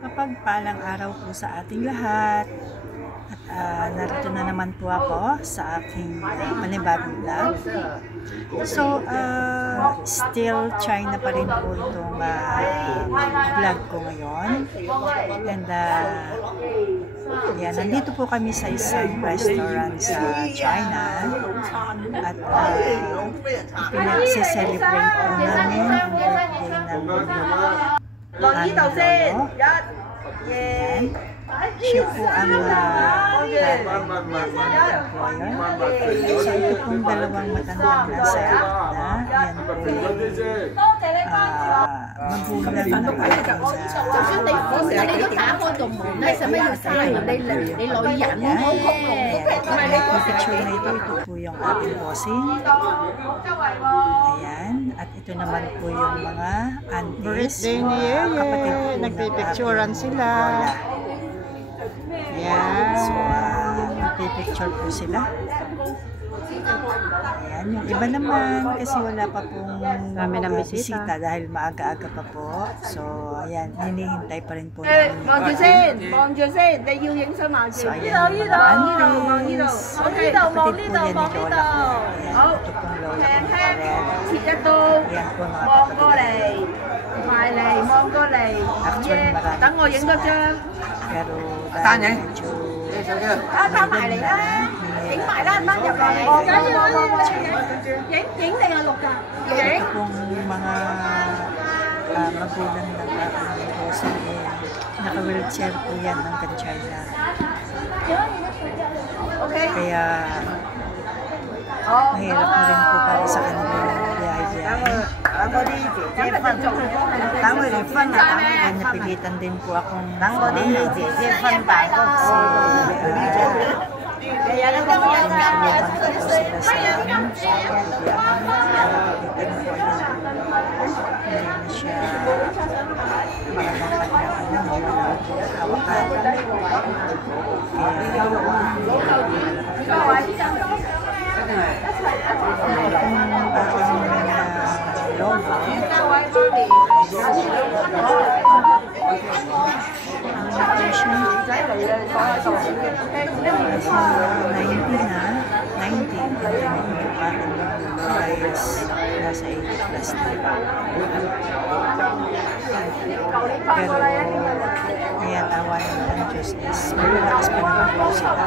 Mapagpalang araw po sa ating lahat. At narito na naman po ako sa aking panibagong vlog. So, still China pa rin po itong vlog ko ngayon. And yan, nandito po kami sa isang restaurant sa China. At pinag-celebrate po namin ang birthday ng lolo. Yan. Siya po ang employer. So, ito pong dalawang matandang nasa na. Yan po magulang na po picture na ito po yung ating bossing. Ayan. At ito naman po yung mga aunties. Birthday niya. Nagpipicturean sila. Ayan. So, nagpipicture po sila. Ayan. Yung iba naman, kasi wala pa pong kami ng bisita dahil maaga-aga pa po. So, ayan. Hinihintay pa rin po namin. So, ayan. Kapatid po yan ni Lola po. Ayan. Ito pong Lola po. Ayan po mga kapatid. Actually, marami. Pero dahil medyo影埋啦，掹入嚟。影定係錄㗎？ito pong mga magulang ng aking bossing naka-wheelchair po yan hanggang China. Kaya mahirap na rin po para sa kanila biyahe-biyahe. Kaya napilitan din po akong nasa 80 plus na. Pero ngayon awa naman ang Diyos is malakas pa naman po sila.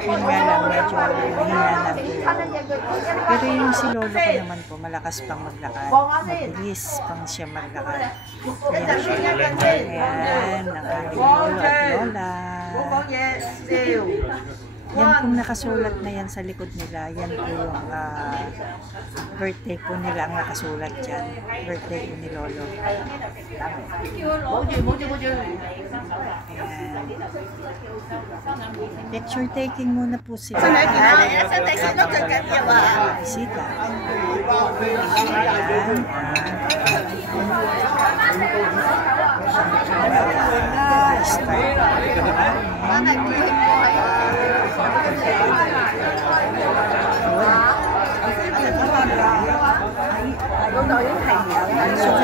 Yun nga lang medyo mahina lang. Pero yung si Lolo ko naman po malakas pang maglakad. Mabilis pang siya maglakad. Ayan siya. Ayan ang aking Lolo at Lola. Yan kung nakasulat na yan sa likod nila, yan po yung birthday po nila ang nakasulat dyan. Birthday po ni Lolo. Ayan. Picture taking muna po sila. Bisita. So,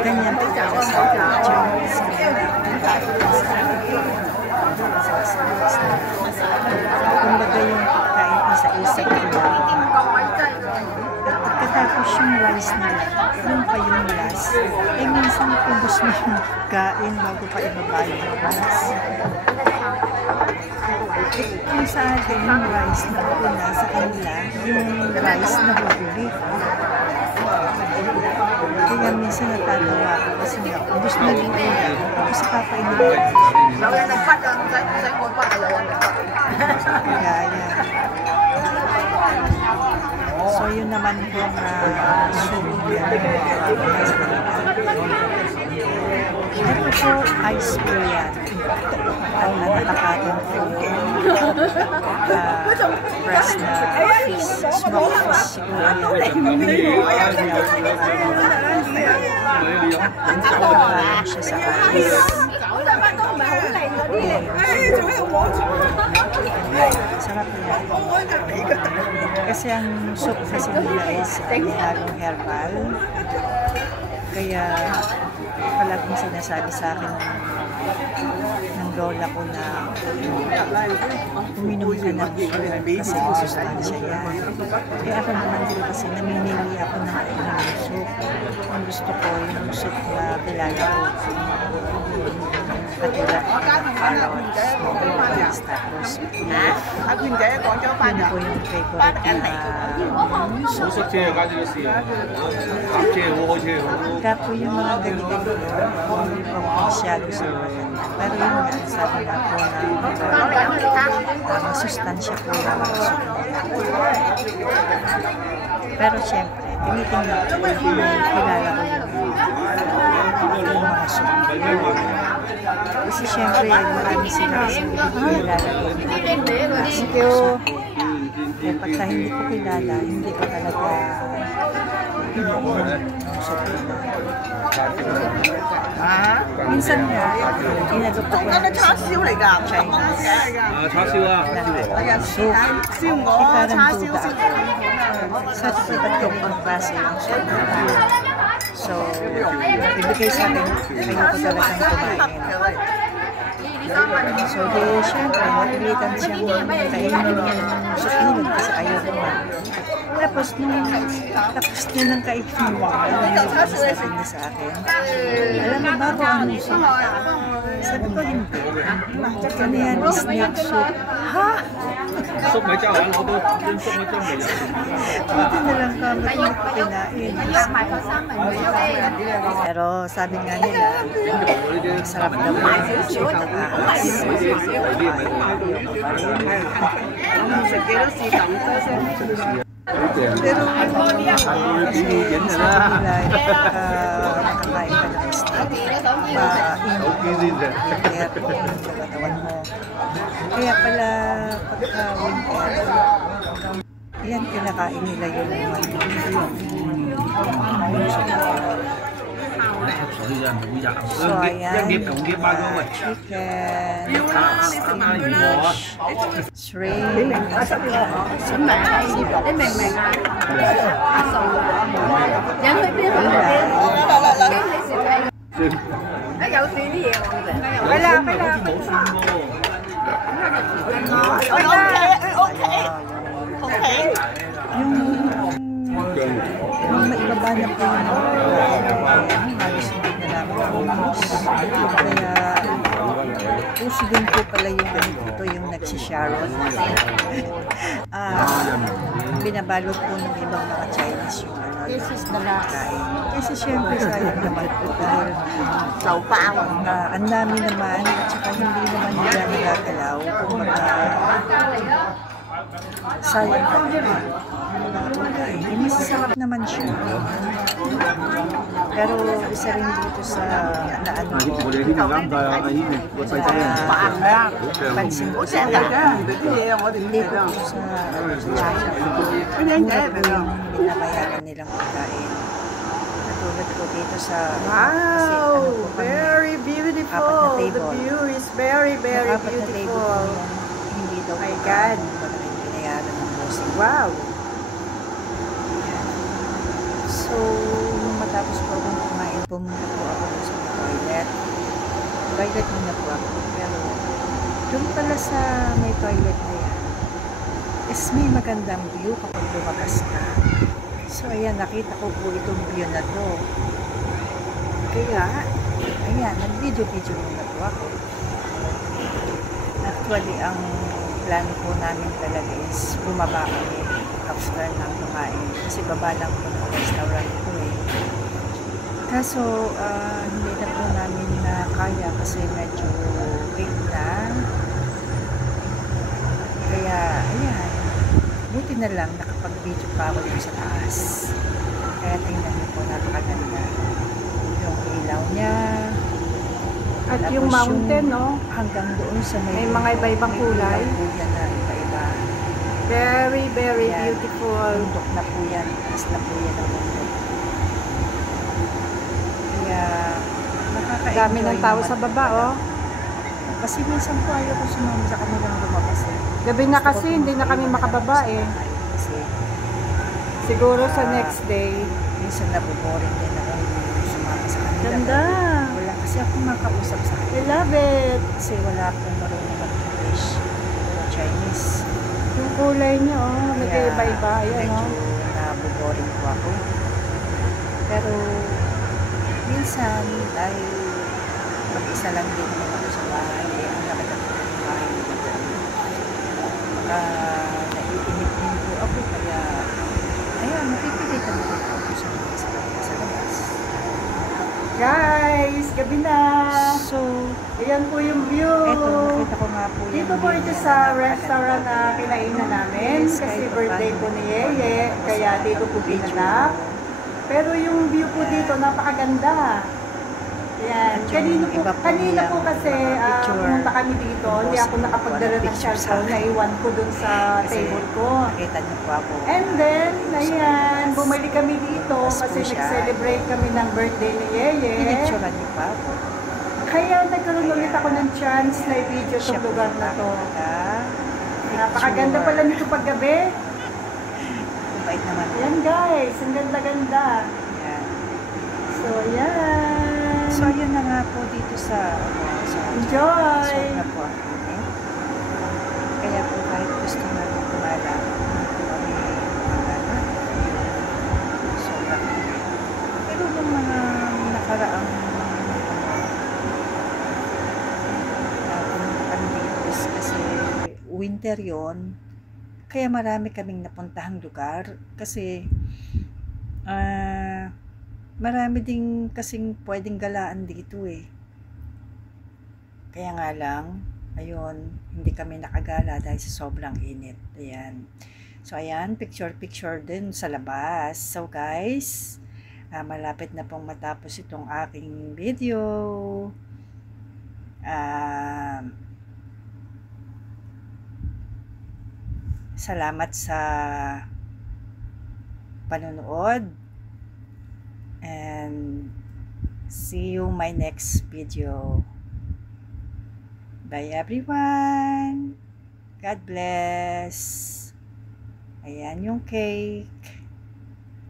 ganyan po sa kumbaga yung pagkain isa-isa at katapos yung rice nila, yung pa yung last, minsan kubos na yung kain bago pa ibaba yung rice. Kung sa atin yung rice na una, sa kanila yung rice na huli. Kaya minsan natatawa ako kasi nga, ubos na yung ulam, tapos sa kapainin ko. Kaya yan. So yun naman yung ito po, ice po yan. Ang nakakatong po fresh na fish, smoked fish siguro. Nakabalang siya sa ice. Sarap yan. Kasi ang soup kasi nila is halong herbal. Kaya palaging sinasabi sa akin ng ng lola ko na uminom ka ng soup kasi masustansya yan. Eh ako naman din kasi namimili ako ng soup. Ang gusto ko yung soup na kilala ko. Katulad ng carrots, tapos beef. Yun po yung favorite na Pagka po yung mga ganito, hindi po masyado sa maganda. Pero yun nga, sabi nga po na masustansya po yung mga soup. Pero syempre, tinitingnan ko yung kilala ko yung mga soup. Kasi syempre, marami sila kasi kilala ko. Thank you. Eh, pagka hindi ko kilala, hindi ko talaga pinuunan ng soup nila. Minsan nga, inadot ako ng isang Chinese soup. Eh, parang duda ako. Sabi ko, ba't ganitong klase yung soup nila? So, ibigay sa akin, ayoko talagang kumain. So, syempre, napilitan siyang kainin yung soup nila kasi ayoko nga. Tapos nung ng kainin mo, sabi niya sa akin, alam mo ba kung ano soup? Sabi ko, hindi. Ano yan, snake soup. Ha? Soup may chawan, ako to. Yung soup may chawan. Buti na lang kami kung kinain. Pero sabi nga nila, sarap daw yung soup ng ahas. Pero kasi sabi nila, nakakain ka ng steak, pa-init yung katawan mo. Kaya pala pagka-winter, yan kinakain nila yung so ayan, chicken, shrimp, yung maibaba na po yung halos hindi na namin naubos. Kaya uso din po pala yung ganito, yung nagsisharon. Binabalot po ng ibang mga Chinese yung this is the last. Kasi syempre sayang naman po dahil ang dami naman at saka hindi naman nila nagagalaw kung sayang talaga. Masasarap naman siya. Pero isa rin dito sa naano ko, pansin ko sa hindi ko sa binabayaran nilang pagkain. Katulad ko dito sa Wow! Very beautiful. The view is very, very beautiful. Hindi daw my God. Binayaran ng bossing. Wow! So, nung matapos po akong kumain, pumunta po ako sa toilet. Toilet muna po ako. Pero, doon pala sa may toilet na yan, is may magandang view kapag lumabas ka. So, ayan, nakita ko po itong view na to. Kaya, ayan, nag-video-video muna po ako. Actually, ang plan po namin talaga is bumaba kami after ng kumain. Kasi baba lang po ng restaurant ko eh. Kaso, hindi na po namin na kaya kasi medyo late na. Kaya, ayan. Buti na lang nakapag-video pa ako dun sa taas. Kaya tingnan niyo po, napakaganda. Yung ilaw niya. At yung mountain, no? Hanggang doon sa may mga iba-ibang kulay. Na iba-iba. Very, very Ayan. beautiful. Bundok na po yan. Taas na po yan ang bundok. Kaya, nakaka-enjoy. Dami ng tao sa baba, oh. Kasi minsan po ayaw ko sumama sa kanilang lumabas eh. Gabi na kasi, hindi na kami makababa eh. Kasi, Siguro sa next day. minsan nabuboring din ako sumama sa kanila. Ganda! Wala kasi ako makausap sa kanila. I love Kasi wala pong marunong mag-English o Chinese. Yung kulay niya, oh, Kaya nag-iiba-iba. Ayan, medyo oh. naboboring po ako. Pero minsan dahil mag-isa lang din naman ako sa bahay, ang laki-laki po ng bahay nito. Naiinip din po ako, kaya ayan, napipilitan mo po ako sa labas. Guys, gabi na. So, Ayan po yung view. eto, nakita ko nga po yung Dito po view ito niya sa na restaurant na napakaganda. kinainan namin Yes, kasi kahit birthday paano. po ni Yeye. Kaya dito po pinanap. Pero yung view po dito napakaganda. Yan. Kanina po kasi pumunta kami dito. Hindi ako nakapagdala ng cellphone. Naiwan ko dun sa table ko. Nakita niyo po ako. And then, ayan, bumalik kami dito Mas kasi po siya. nag-celebrate kami ng birthday ni Yeye. Pinicturean niyo pa ako. Kaya nagkaroon ulit ako ng chance na i-video Siya itong po lugar na to. nakakita. Napakaganda pala nito paggabi. Mabait naman. Ayan guys, ang ganda-ganda. Yan. So, yan. So, yun na nga po dito sa Enjoy! sobra po ang init. Kaya po kahit gusto na kumala, hindi po kami magana. Sobrang init. Pero nung mga nakaraang pumunta kami dito is kasi winter yon, kaya marami kaming napuntahang lugar kasi marami ding kasing pwedeng galaan dito eh. Kaya nga lang, ayun, hindi kami nakagala dahil sa sobrang init. Ayan. So, ayan, picture-picture din sa labas. So, guys, malapit na pong matapos itong aking video. Salamat sa panonood. And see you my next video. Bye everyone. God bless. Ayan yung cake.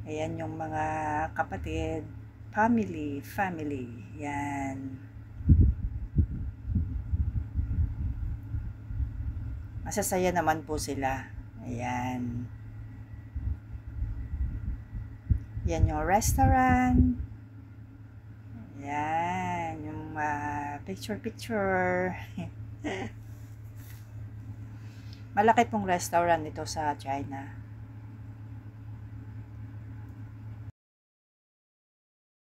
Ayan yung mga kapatid. Family. Yan. Masasaya naman po sila. Ayan. Yan yung restaurant. Yan. Yung picture. Malaki pong restaurant ito sa China.